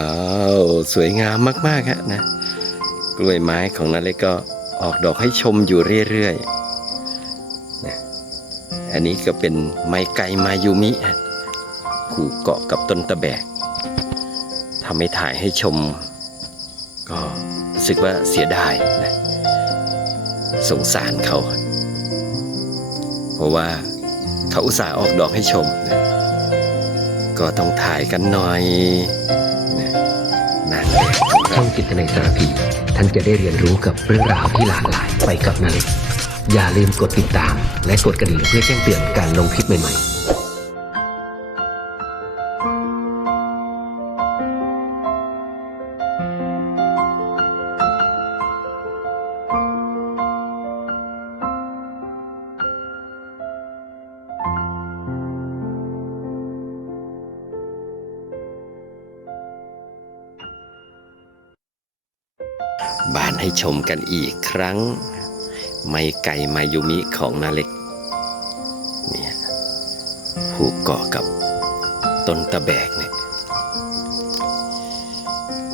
อ้าวสวยงามมากๆฮะนะ กล้วยไม้ของนาเล็กก็ออกดอกให้ชมอยู่เรื่อยๆนะอันนี้ก็เป็นไม้ไกมายูมิฮะขู่เกาะกับต้นตะแบกทำให้ถ่ายให้ชม ก็รู้สึกว่าเสียดายนะสงสารเขา เพราะว่าเขาอุตส่าห์ออกดอกให้ชมนะก็ต้องถ่ายกันหน่อย ช่องจิตในสารพีท่านจะได้เรียนรู้กับเรื่องราวที่หลากหลายไปกับนาเล็กอย่าลืมกดติดตาม และกดกระดิ่งเพื่อแจ้งเตือนการลงคลิปใหม่ๆ บ้านให้ชมกันอีกครั้ง ไม่ไก่มายุมิของนาเล็กเนี่ยผูกเกาะกับต้นตะแบกเนี่ย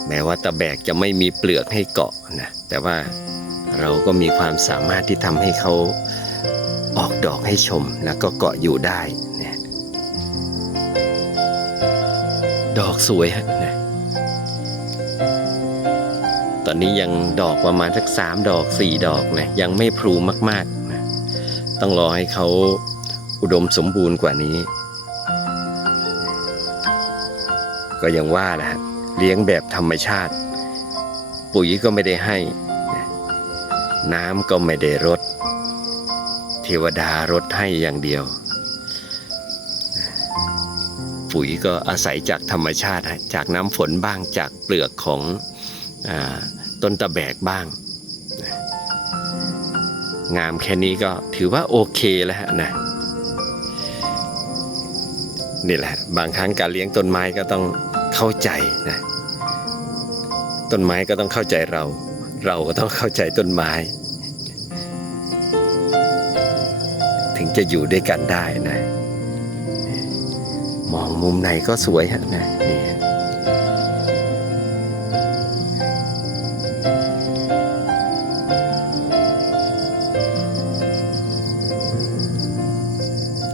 แม้ว่าตะแบกจะไม่มีเปลือกให้เกาะนะแต่ว่าเราก็มีความสามารถที่ทำให้เขาออกดอกให้ชมแล้วก็เกาะอยู่ได้เนี่ยดอกสวยฮะนะ ตอนนี้ยังดอกประมาณสักสามดอกสี่ดอกนะยังไม่พลูมากๆนะต้องรอให้เขาอุดมสมบูรณ์กว่านี้ ก็ยังว่าแหละฮะเลี้ยงแบบธรรมชาติ ปุ๋ยก็ไม่ได้ให้ น้ำก็ไม่ได้รด เทวดารดให้อย่างเดียว ปุ๋ยก็อาศัยจากธรรมชาติ จากน้ำฝนบ้างจากเปลือกของ ต้นตะแบกบ้าง งามแค่นี้ก็ถือว่าโอเคแล้วนะนี่แหละ บางครั้งการเลี้ยงต้นไม้ก็ต้องเข้าใจนะต้นไม้ก็ต้องเข้าใจเรา เราก็ต้องเข้าใจต้นไม้ ถึงจะอยู่ด้วยกันได้นะ มองมุมไหนก็สวยฮะนะนี่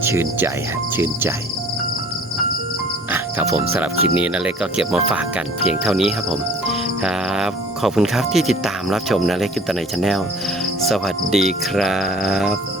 ชื่นใจฮะชื่นใจอะครับผมสำหรับคลิปนี้นะเล็กก็เก็บมาฝากกันเพียงเท่านี้ครับผมครับขอบคุณครับที่ติดตามรับชมนะเล็กกินตในชาแนลสวัสดีครับ